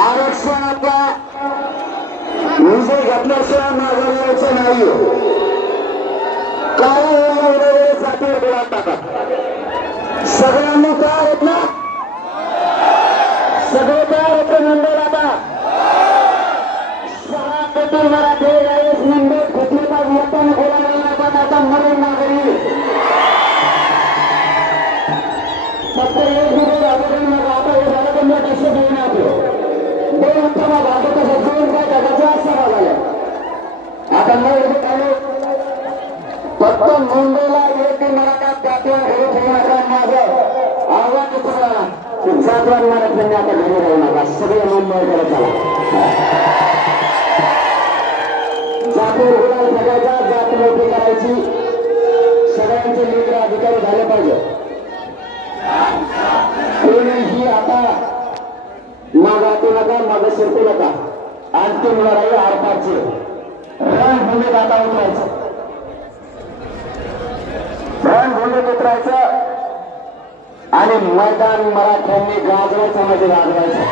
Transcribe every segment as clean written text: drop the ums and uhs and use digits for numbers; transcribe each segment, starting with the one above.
आरक्षणाचा विजय घेतल्याशिवाय मागे यायचं नाही. काय जातीवर गोळा टाकत सगळ्यांनी तयार आहेत ना? सगळे तयार होते नंबर. आता 6 कोटी मराठी राईस नंबर घेतलेला वेतन गोळा पण आता मरण नागरी फक्त एक दिवस अगोदर मग आता हे झालं तर मोठ असं घेऊन आपलं दोन उत्तम भाजप दोन काय जगाचा सभा झाल्या. आता मग आलो फक्त मुंबईला एक मराठा जातीवर घरी ठेवण्याचं माझं आव्हान तुम्हाला जातवान मराठ्यांनी आता घरी राहू नका. सगळे मुंबईकडे चला. जातीवर गुलाल फेकायचा, जात मोठी करायची. सगळ्यांचे लेकर अधिकारी झाले पाहिजे. कोणीही आता मागाटू नका, मागे शिरकू नका. अंतिम लढाई आरपारची रणभूमीत आता उतरायचं. रणभूमीत उतरायचं आणि मैदान मराठ्यांनी गाजवायचं म्हणजे गाजवायचं.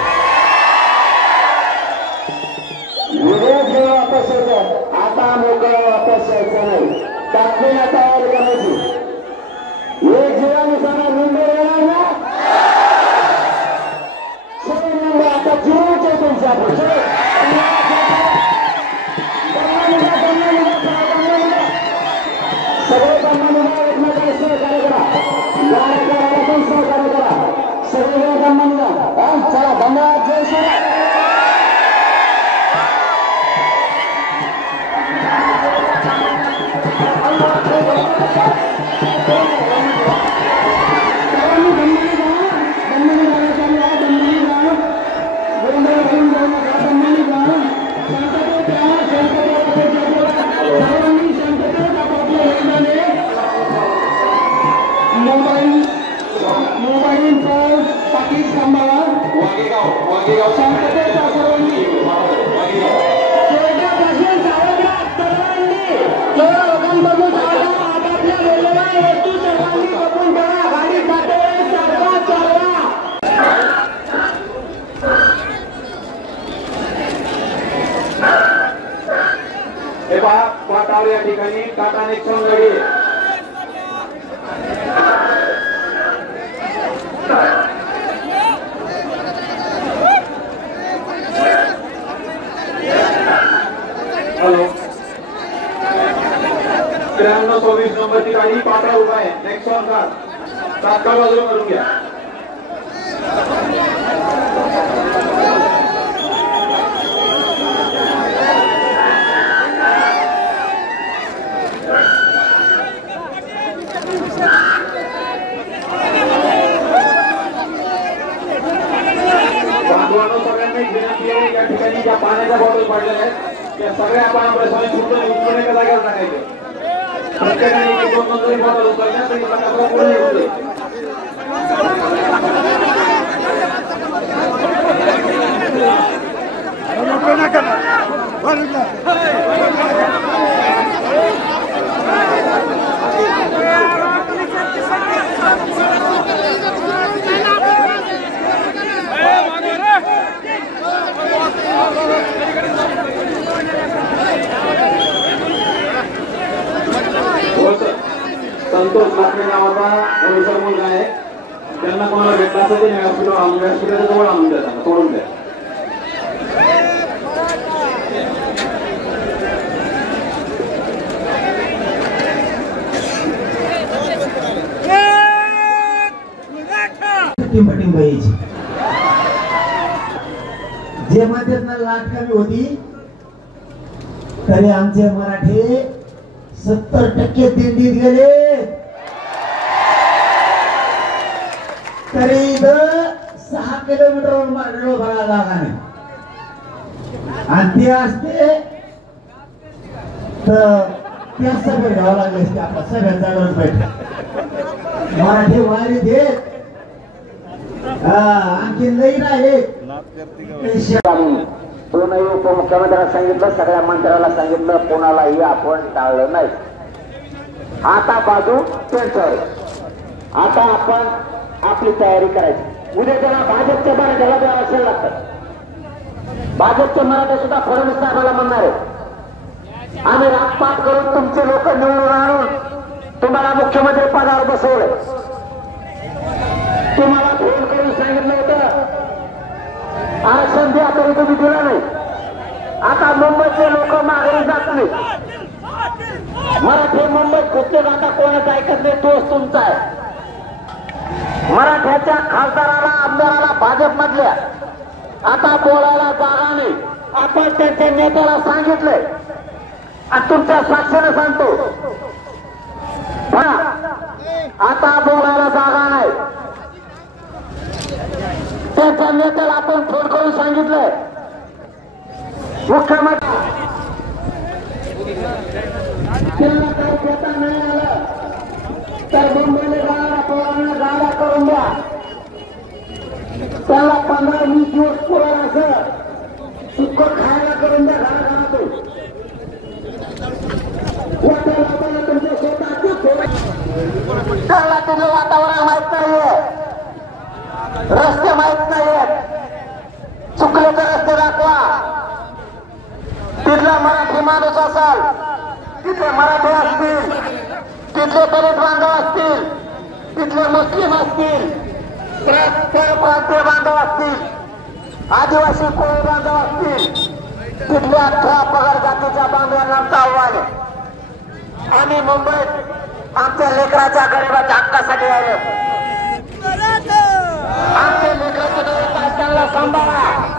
विरोध जेव्हा वापस यायचं, आता मोकळं वापस यायचं नाही. ताकदीला तयारी करायची. एक जीवानुसार मुंबई येणार ना आता जीवाचे तुमच्या सगळे दम्मानुभाव एकमेकाला सहकार्य करा. गायकाला पण सहकार्य करा. सगळे दम्मानुभाव चला. धन्यवाद. जय श्री पाटावर या ठिकाणी टाटा नेक्सॉन गाडी हॅलो 9324 नंबरची गाडी पाटा उभा आहे. नेक्सॉन कार तात्काळ बाजूला करून घ्या. या ठिकाणी ज्या पाण्याच्या बॉटल पडलेल्या आहेत त्या सगळ्या आपण उचलून एका जागेवर टाकायचे. प्रत्येकाने एक दोन जरी बॉटल उचलल्या तरी पुढे होते. संतोष लाकडे नावाचा मुलगा आहे. त्यांना कोणाला भेटला असेल ते व्यासपीठाच्या जवळ आणून द्या. त्यांना सोडून द्या. जे म्हणतात ना लाट कमी होती तरी आमचे मराठी 70% दिंडीत गेले. तरी 6 किलोमीटर मार्ग भरायला लागा नाही. आणि ते असते तर त्या सगळे घ्यावं लागले असते. आपल्या सगळ्यांचा गरज पाहिजे. मराठी वारी देत आणखी लई राहिले. दोनही उपमुख्यमंत्र्यांना सांगितलं, सगळ्या मंत्र्याला सांगितलं, कोणालाही आपण टाळलं नाही. आता बाजू त्यांच्यावर. आता आपण आपली तयारी करायची. उद्या त्याला भाजपच्या मराठ्याला द्यावं असेल लागतं. भाजपचे मराठे सुद्धा फडणवीस साहेबाला म्हणणार आहे आम्ही राजपात करून तुमचे लोक निवडून आणून तुम्हाला मुख्यमंत्री पदावर बसवले. तुम्हाला फोन करून सांगितलं होतं आरक्षण द्या तरी तुम्ही दिलं नाही. आता मुंबईचे लोक माघारी जात नाही. मराठी मुंबईत घुसले आता कोणाचं ऐकत नाही. तोच तुमचा आहे. मराठ्याच्या खासदाराला आमदाराला भाजप मधल्या आता बोलायला जागा नाही. आपण त्यांच्या नेत्याला सांगितलंय आणि तुमच्या साक्षीने सांगतो आता बोलायला जागा नाही. त्यांच्या नेत्याला आपण फोन करून सांगितलंय मुख्यमंत्री त्यांना काही देता नाही आलं तर मुंबईला जाणारा पोरांना गाड्या करून द्या. त्याला 15-20 दिवस पुरण असं सुख खायला करून द्या घराघरातून. तुमच्या स्वतःची त्याला तिथलं वातावरण माहित नाहीये. रस्ते माहित नाहीयेत. चुकले तर रस्ते दाखवा. तिथला मराठी माणूस असाल तिथले मराठी असतील तिथले दलित बांधव असतील तिथले मुस्लिम असतील प्रांतीय बांधव असतील आदिवासी कोळी बांधव असतील तिथल्या 18 पगार जातीच्या बांधवांना आमचं आव्हान आहे. आम्ही मुंबईत आमच्या लेकराच्या गरिबाच्या हक्कासाठी आलो. आमच्या लेकराच्या गरिबाचा चांगला सांभाळा.